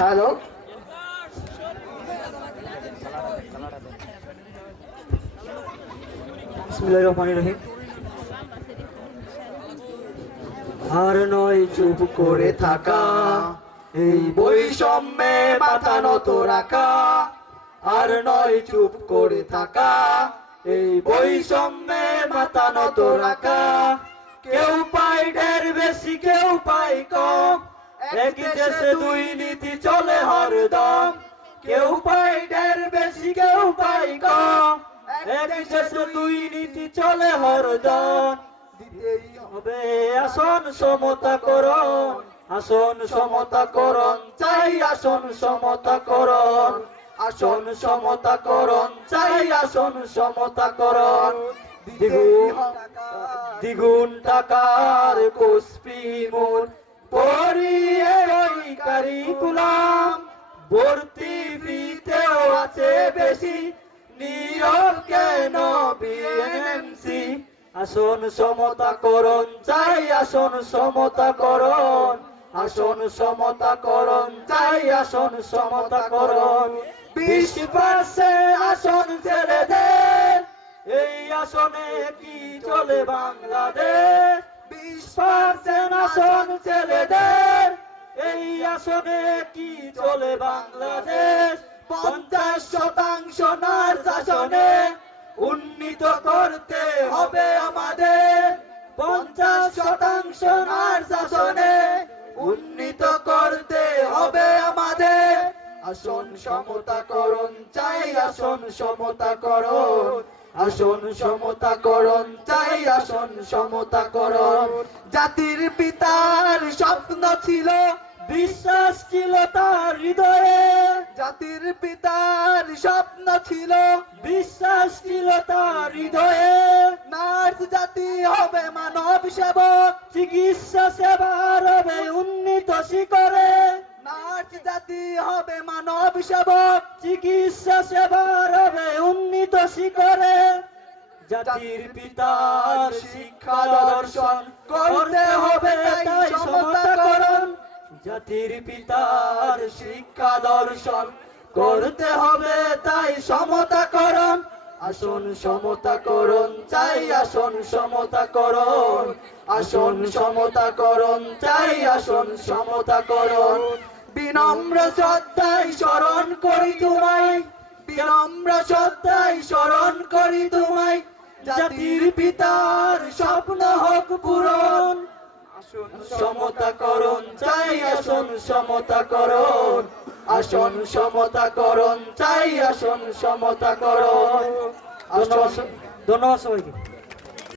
Hello? আর নয় চুপ করে থাকা, এই বৈষম্যে মাথা নত রাখা। আর নয় চুপ করে থাকা, এই বৈষম্যে মাথা নত রাখা। কেউ পায় ঢের বেশি, কেউ পায় কম। একই দেশে দুই নীতি চলে হরদম কেউ পায় ঢের বেশি কেউ পায় কম। একই দেশে দুই নীতি চলে হরদম হবে আসন সমতা করণ। আসন সমতা করণ চাই আসন সমতা করণ। আসন সমতা করণ চাই আসন সমতা করণ। দ্বিগুণ দ্বিগুণ টাকার কুসপি মূল। পরিয়ে ওই কারিকুলাম ফিতেও আছে বেশি। কেন আসন সমতা করণ চাই আসন সমতা করণ আসন সমতা চাই, আসন সমতা করণ বিশ পাশে আসন ছেড়ে দেন এই আসনে কি চলে বাংলাদেশ? আসন এই আসনে কি চলে বাংলাদেশ? পঞ্চাশ শতাংশ নার শাসনে উন্নীত করতে হবে আমাদের। পঞ্চাশ শতাংশ নার শাসনে উন্নীত করতে হবে আমাদের। আসন সমতাকরণ চাই, আসন সমতাকরণ। আসন সমতা সমতাকরণ চাই আসন সমতাকরণ জাতির পিতার স্বপ্ন ছিল, বিশ্বাস ছিল তার হৃদয়ে। জাতির পিতার স্বপ্ন ছিল, বিশ্বাস ছিল তার হৃদয়ে। নার্স জাতি হবে মানব সেবক, চিকিৎসা সেবার হবে উন্নীত শিকরে নার্স জাতি হবে মানব সেবক, চিকিৎসা সেবার হবে উন্নীত শিকরে জাতির পিতার শিক্ষা দর্শন করতে হবে তাই সমতাকরণ। জাতির পিতার শিক্ষা দর্শন করতে হবে তাই সমতাকরণ। আসন সমতাকরণ চাই, আসন সমতাকরণ। আসন সমতাকরণ চাই, আসন সমতাকরণ। বিনম্র শ্রদ্ধায় স্মরণ করি তোমায়। বিনম্র শ্রদ্ধায় স্মরণ করি তোমায়। জাতির পিতার স্বপ্ন হোক পূরণ। সমতাকরণ চাই আসন সমতাকরণ আসন সমতাকরণ চাই আসন সমতাকরণ ধন্যবাদ ধন্যবাদ সবাইকে।